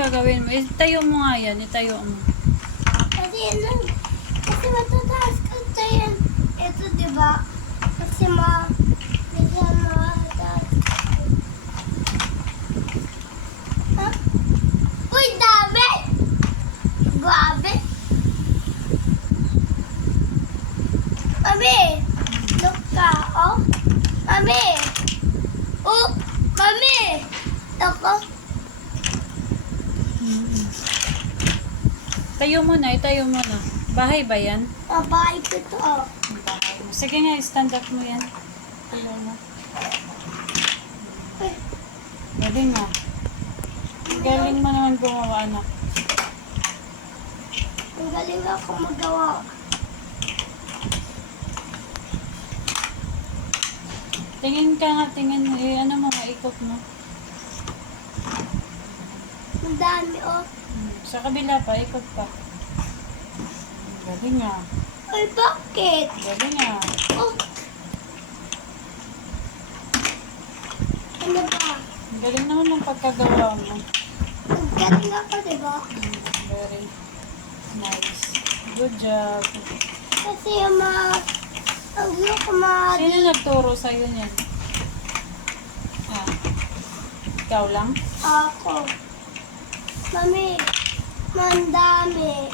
gagawin mo? Itayo mo nga yan. Itayo mo. Kasi matataas kasi yan. Ito, diba? Kasi medyo mataas. Ha? Uy, dami! Grabe! Mami! Look ka, oh! Mami! Oh! Mami! Ako? Tayo mo na. Itayo mo na. Bahay ba yan? Babae ko to, oh. Bahay mo. Sige nga, stand up mo yan. Tayo mo. Uy, Galing nga. Galing mo naman gumawa, anak. ang galing ako magawa. Tingin ka nga, tingin mo. Ano mo, maikot mo. Ang dami, oh. Sa kabila pa, ikot pa. Galing nga. Uy, bakit? Galing nga. Oh! Ano ba? Galing naman ng pagkagawa mo. Ang galing ako, diba? Very nice. Good job. Kasi yung ang ko Sino nagturo sa'yo niyan? Ah, ikaw lang? ako. Mami, mandami.